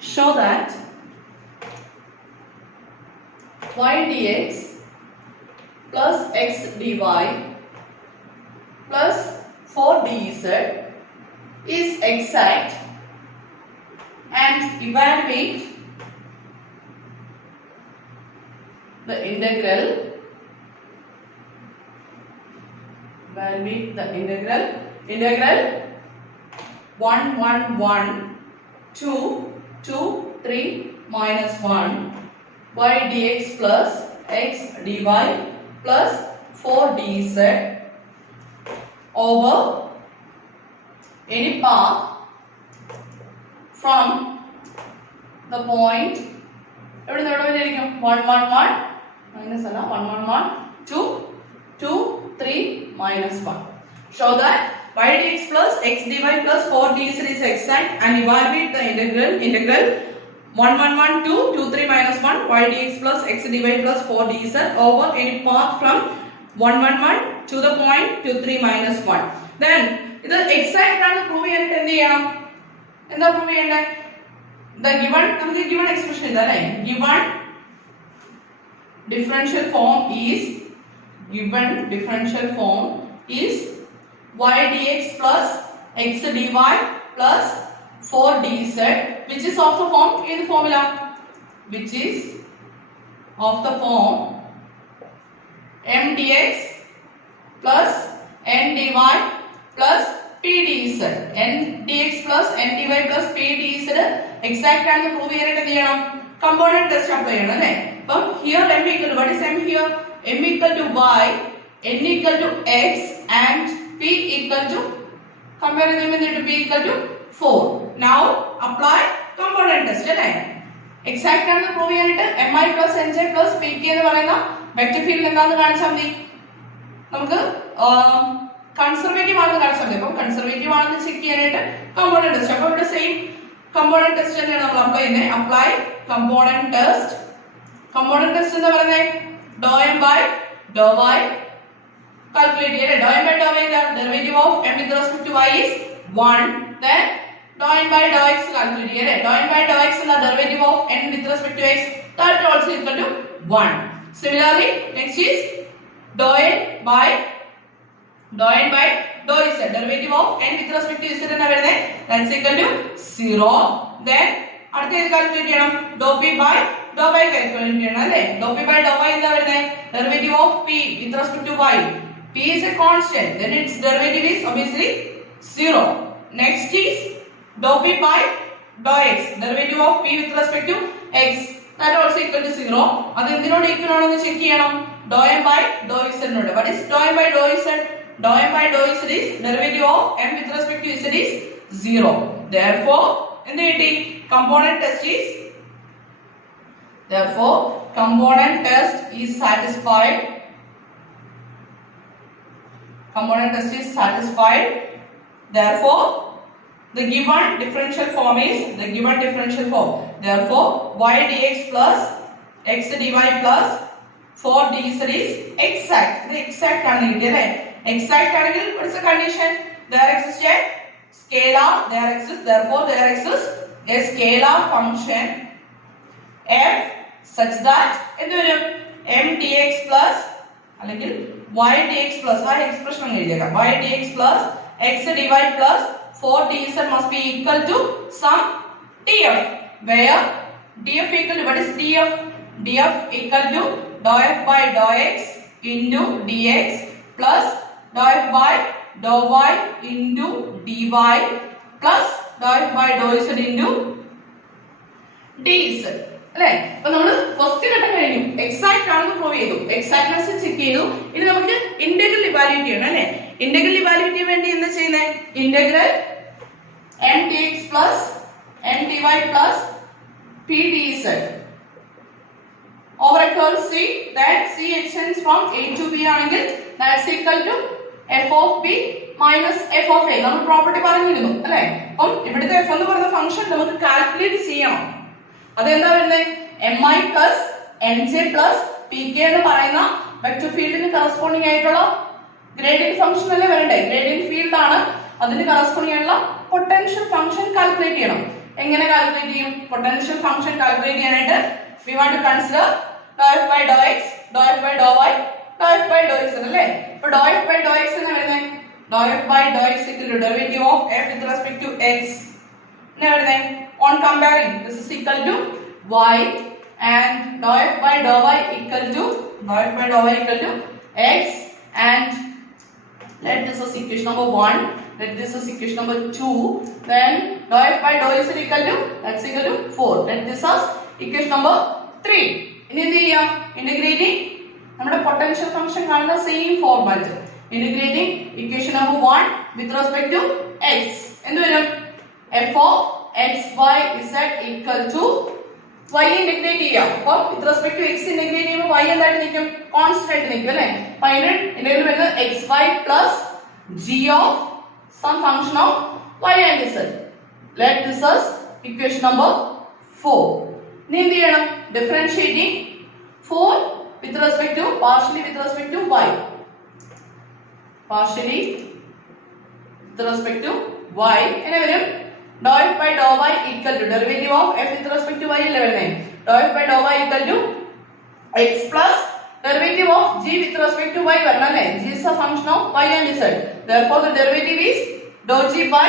show that y dx plus x dy plus 4 dz is exact and evaluate the integral 1 2 2 3 minus 1 y dx plus x dy plus 4 dz over any path from the point 1 1 1 minus 1 2 2 3 minus 1. Show that y dx plus x dy plus 4 dz is exact and evaluate the integral 1 1 1 2 2 3 minus 1 y dx plus x dy plus 4 dz over any path from 1 1 1 to the point 2 3 minus 1. Then ഇത് exact ആണ് prove ചെയ്യാനായിട്ട് എന്ത് ചെയ്യണം? എന്താ prove ചെയ്യണ്ടേ? The given നമുക്ക് given expression ഇതാ അല്ലേ? Given differential form is y dx plus x dy plus 4 dz which is of the form in the formula which is of the form m dx plus n dy plus p dz n dx plus n dy plus p dz exact ആണെന്ന് prove ചെയ്യാനായിട്ട് എന്ത് ചെയ്യണം? Component test apply ചെയ്യണം അല്ലേ? അപ്പം here m equal to what is m here? m equal to y, n equal to x and p equal to compare them with p equal to 4. Now apply component test അല്ലേ? exact ആണെന്ന് prove ചെയ്യാനായിട്ട് mi plus nj plus pk എന്ന് പറയുന്ന vector field എന്താണെന്ന് കാണിച്ചാൽ മതി. നമുക്ക് conservative ആണെന്ന് കാണിച്ചാൽ മതി. അപ്പം കൺസർവേറ്റീവ് ആണെന്ന് ചെക്ക് ചെയ്യാനായിട്ട് കമ്പോണന്റ് ടെസ്റ്റ്. അപ്പോൾ ഇവിടെ സെയിം കമ്പോണന്റ് ടെസ്റ്റ് തന്നെയാണ് നമ്മൾ അപ്ലൈ ചെയ്യുന്നത്. Apply component test. Component test എന്ന് പറയുന്നത് dou m by dou y calculate here. Dou m by dou y, the derivative of m with respect to y is 1. Then dou m by dou x calculate here. Dou m by dou x is the derivative of n with respect to x, that also equal to 1. Similarly, next is dou n by dou z, derivative of n with respect to z enna varune, that's equal to 0. Then അടുത്ത ഏത് calculate ചെയ്യണം? dou p by dou y calculate ചെയ്യണം അല്ലേ? dou p by dou y എന്താ വരുന്നത്? derivative of p with respect to y. p is a constant, then its derivative is obviously 0. Next is dou p by dou x, derivative of p with respect to x, that also equal to 0. അത് എന്തിനോട് equal ആണെന്ന് check ചെയ്യണം? dou m by dou z നോട്. What is dou m by dou z? dou m by dou z is derivative of m with respect to z is 0. Therefore എന്ത് കിട്ടി? component test is satisfied. Component test is satisfied. Therefore the given differential form is therefore y dx plus x dy plus 4 dz is exact. The exact ആണ് കിട്ടിയത് അല്ലേ? exact ആണെങ്കിൽ what is the condition? There exists a scalar, therefore there exists a scalar function f such that എന്ത് വരും? m dx plus അല്ലെങ്കിൽ y dx plus ആ expression അങ്ങ് എഴുതിയേക്കാം. y dx plus x dy plus 4 dz must be equal to some df, where df equal to what is df? df equal to dou f by dou x into dx plus dou f by dou y into dy plus dou f by dou z into dz അല്ലേ? അപ്പൊ നമ്മൾ first ഘട്ടം കഴിഞ്ഞു. Exact ആണെന്ന് prove ചെയ്തു, exactness check ചെയ്തു. ഇനി നമുക്ക് ഇന്റഗ്രൽ ഇവാലുവേറ്റ് ചെയ്യണം അല്ലേ? ഇന്റഗ്രൽ ഇവാലുവേറ്റ് ചെയ്യാൻ വേണ്ടി എന്താ ചെയ്യുന്നത്? Integral m dx plus n dy plus p dz over a curve c, that c extends from a to b ആണെങ്കിൽ that's equal to f of b minus f of a. നമ്മൾ property പറഞ്ഞിരുന്നു അല്ലേ? അപ്പം ഇവിടുത്തെ f എന്ന് പറയുന്ന function നമുക്ക് calculate ചെയ്യണം. അതെന്താ വരുന്നത്? mi plus nj plus pk എന്ന് പറയുന്ന വെക്റ്റർ ഫീൽഡിന് കറസ്പോണ്ടിങ് ആയിട്ടുള്ള ഗ്രേഡിയന്റ് ഫംഗ്ഷൻ അല്ലേ വരണ്ടേ? ഗ്രേഡിയന്റ് ഫീൽഡ് ആണ്, അതിന് കറസ്പോണ്ടിങ് ആയിട്ടുള്ള പൊട്ടൻഷ്യൽ ഫംഗ്ഷൻ കാൽക്കുലേറ്റ് ചെയ്യണം. എങ്ങനെ കാൽക്കുലേറ്റ് ചെയ്യും? പൊട്ടൻഷ്യൽ ഫംഗ്ഷൻ കാൽക്കുലേറ്റ് ചെയ്യാനായിട്ട് we want to consider dou f by dou x, dou f by dou y, dou f by dou z അല്ലേ? അപ്പോൾ dou f by dou x എന്ന് വരുന്നത് dou f by dou x equal to derivative of f with respect to x. എന്ന് വരുന്നത് on comparing this is equal to y and dou f by dou y equal to x and let this is equation number 1, let this is equation number 2, then dou f by dou z equal to 4, let this is equation number 3. ഇനി എന്ത് ചെയ്യാം? Integrating നമ്മുടെ potential function കാണുന്ന same format. Integrating equation number 1 with respect to x എന്ത് വരും? f of x y z equal to y integrate ചെയ്യാം. അപ്പോൾ with respect to x integrate ചെയ്യുമ്പോൾ y എന്തായിട്ട് നിൽക്കും? കോൺസ്റ്റന്റ് ആയിട്ട് നിൽക്കും അല്ലേ? അപ്പോൾ അതിന്റെ ഇന്റഗ്രൽ വരുന്നത് xy plus g of some function of y and z. Let this as equation number 4. ഇനി എന്ത് ചെയ്യണം? Differentiating 4 with respect to partially with respect to y, partially with respect to y എങ്ങനെ വരും? dou f by dou y equal to derivative of f with respect to y അല്ലേ വരുന്നത്? dou f by dou y equal to x plus derivative of g with respect to y വരണം അല്ലേ? g is a function of y and z, therefore the derivative is dou g by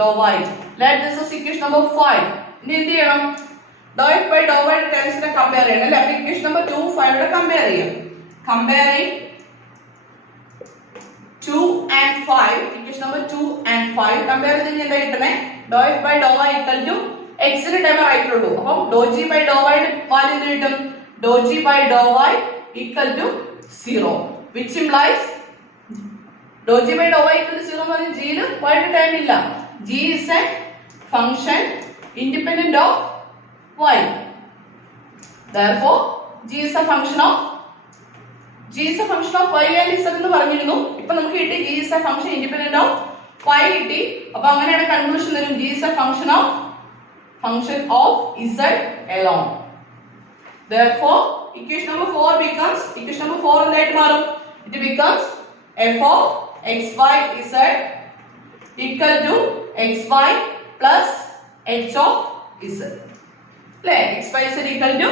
dou y. Let this is equation number 5. ഇനി എന്ത് ചെയ്യണം? dou f by dou y ടേംസിനെ compare ചെയ്യണം അല്ലേ? അപ്പോൾ equation number 2 5 നെ കമ്പയർ ചെയ്യാം. Comparing 2 and 5, equation number 2 and 5 compare ചെയ്ത് എന്താ കിട്ടുന്നത്? dou f by dou y equal to x ന്റെ ടേം റൈറ്റ് ഉള്ളൂ. അപ്പോൾ dou g by dou y ന്റെ വാല്യൂ എന്ത് കിട്ടും? dou g by dou y equal to 0, which implies dou g by dou y equal to 0 എന്ന് പറഞ്ഞാൽ g ന് y ന്റെ ടേം ഇല്ല. g is a function independent of y, therefore g is a function of y and z എന്ന് പറഞ്ഞിരുന്നു. ഇപ്പോൾ നമുക്ക് കിട്ടി g is a function independent of y കിട്ടി. അപ്പോൾ അങ്ങനെയാണ് കൺക്ലൂഷൻ വരും g is a function of z alone. Therefore equation number 4 becomes equation number 4 എന്തായിട്ട് മാറും? It becomes f of xy z equal to xy plus h of z അല്ലേ? xy z equal to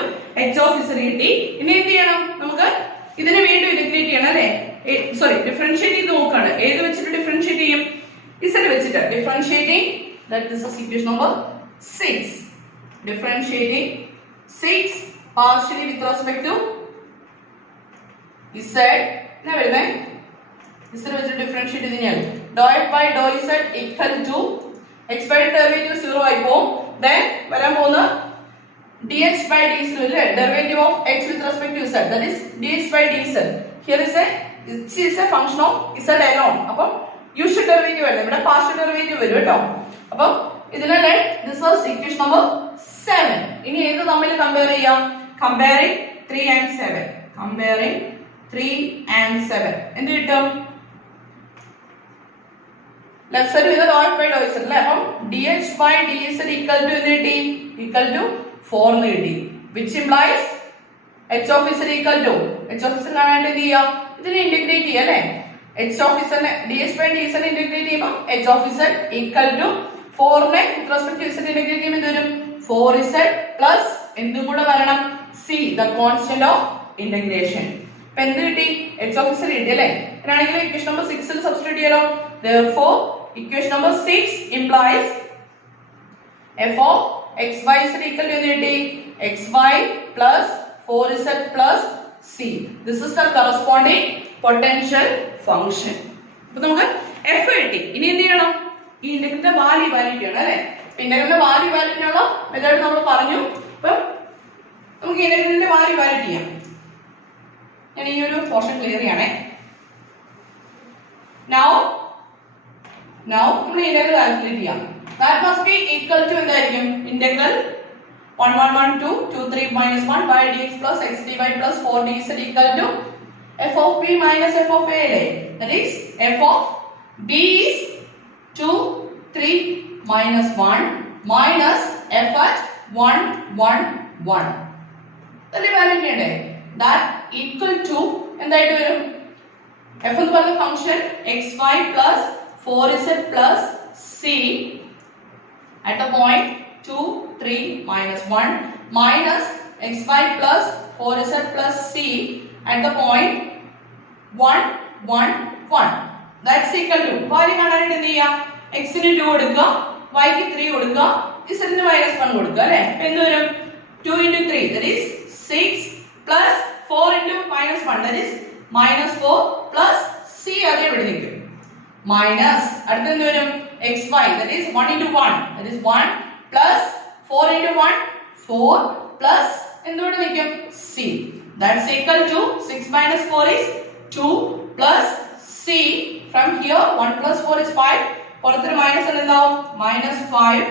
h of z കിട്ടി. ഇനി എന്ത് ചെയ്യണം? നമുക്ക് ഇതിനെ വീണ്ടും ഇന്റഗ്രേറ്റ് ചെയ്യണം അല്ലേ? സോറി ഡിഫറൻഷിയേറ്റ് ചെയ്ത് നോക്കാണ്. ഏത് വെച്ചിട്ട് ഡിഫറൻഷിയേറ്റ് ചെയ്യും? z വെച്ചിട്ട്. Differentiating that this is equation number 6. Differentiating 6 partially with respect to z എന്നാ വരുന്നത്? z വെച്ചിട്ട് ഡിഫറൻഷിയേറ്റ് ചെയ്തിരിക്കുകയാണ്. dou f by dou z equal to x by derivative 0 ആയി പോകും. then വരാൻ പോകുന്ന dx by dz അല്ലേ? derivative of x with respect to z, that is dx by dz. Here is a function of z alone. അപ്പോൾ usual derivative അല്ലേ? ഇവിടെ partial derivative വരും കേട്ടോ. അപ്പോൾ ഇതിനെ this was equation number 7. ഇനി ഏത് തമ്മിൽ കമ്പയർ ചെയ്യാം? comparing 3 and 7. comparing 3 and 7 എന്ത് കിട്ടും? ലെഫ്റ്റ് സൈഡ് വരുന്നത് dou f by dou z അല്ലേ? അപ്പം dx by dz equal to എന്ത് കിട്ടി? equal to 4 എന്ന് കിട്ടി, which implies h of z equal to h of z കാണാനായിട്ട് എന്ത് ചെയ്യാം? ഇതിനെ ഇന്റഗ്രേറ്റ് ചെയ്യാം അല്ലേ? h of z നെ dx by dz നെ ഇന്റഗ്രേറ്റ് ചെയ്യുമ്പോൾ h of z equal to 4 നെ with respect to z integrate ചെയ്യുമ്പോൾ എന്ത് വരും? 4z plus എന്തും കൂടെ വരണം? c, the constant of integration. അപ്പോൾ എന്ത് കിട്ടി? h of z കിട്ടി അല്ലേ? അങ്ങനെയാണെങ്കിൽ ഇക്വേഷൻ നമ്പർ 6 ൽ സബ്സ്റ്റിറ്റ്യൂട്ട് ചെയ്യാലോ. therefore equation number 6 implies f of xy z equal to എന്ത് കിട്ടി? xy plus 4z plus c. this is the corresponding potential function. അപ്പോൾ നമുക്ക് f കിട്ടി. ഇനി എന്ത് ചെയ്യണം? ഈ ഇന്റഗ്രലിന്റെ വാല്യൂ ചെയ്യണം അല്ലേ? ഇന്റഗ്രലിന്റെ വാല്യൂ ചെയ്യാനുള്ള മെത്തേഡ് നമ്മൾ പറഞ്ഞു. അപ്പോൾ നമുക്ക് ഇന്റഗ്രലിന്റെ വാല്യൂ ചെയ്യാം. ഞാൻ ഈ ഒരു പോർഷൻ ക്ലിയർ ചെയ്യണേ. now നമ്മൾ ഇന്റഗ്രൽ കാൽക്കുലേറ്റ് ചെയ്യാം. that must be equal to എന്തായിരിക്കും? Integral 1112 23 minus 1 by dx plus x dy plus 4 dz equal to f of b minus f of a അല്ലേ? that is f of b is 2 3 minus 1 minus f at 1 1 1 അതല്ലേ value ചെയ്യണ്ടേ? that equal to എന്തായിട്ട് വരും? f എന്ന് പറയുന്ന function xy plus 4z plus c at the point 2, 3, minus 1 minus xy plus 4z plus c at the point 1, 1, 1. That's equal to value കാണാനായിട്ട് എന്ത് ചെയ്യാം? x ന് 2 കൊടുക്കുക, y ക്ക് 3 കൊടുക്കുക, z ന് -1 കൊടുക്കുക അല്ലേ? എന്ത് വരും? 2 into 3 that is 6 plus 4 into -1 that is -4 plus c അതേ ഇവിടെ നിൽക്കും minus അടുത്ത എന്ത് വരും? xy that is 1 into 1 that is 1 plus 4 into 1 4 plus എന്തുകൊണ്ട് നിൽക്കും? c. That's equal to 6 minus 4 is 2 plus c. From here 1 plus 4 is 5. പുറത്തൊരു minus എന്താവും? -5.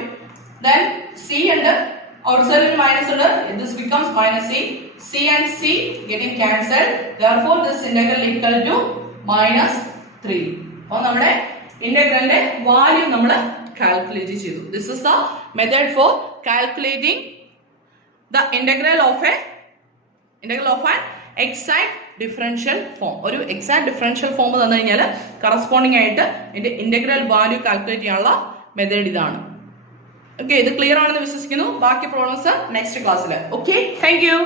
Then c ഉണ്ട്, outside ഒരു മൈനസ് ഉണ്ട്. This becomes minus c. c and c getting cancelled. Therefore this integral equal to -3. അപ്പോൾ നമ്മുടെ ഇന്റഗ്രലിന്റെ value നമ്മൾ calculate ചെയ്തു. This is the method for calculating the integral of an exact differential form. ഒരു exact differential form തന്നു കഴിഞ്ഞാൽ corresponding ആയിട്ട് ഇതിന്റെ ഇന്റഗ്രൽ വാല്യൂ കാൽക്കുലേറ്റ് ചെയ്യാനുള്ള മെത്തേഡ് ഇതാണ്. ഓക്കെ, ഇത് ക്ലിയർ ആണെന്ന് വിശ്വസിക്കുന്നു. ബാക്കി പ്രോബ്ലംസ് നെക്സ്റ്റ് ക്ലാസ്സിൽ. Okay, thank you.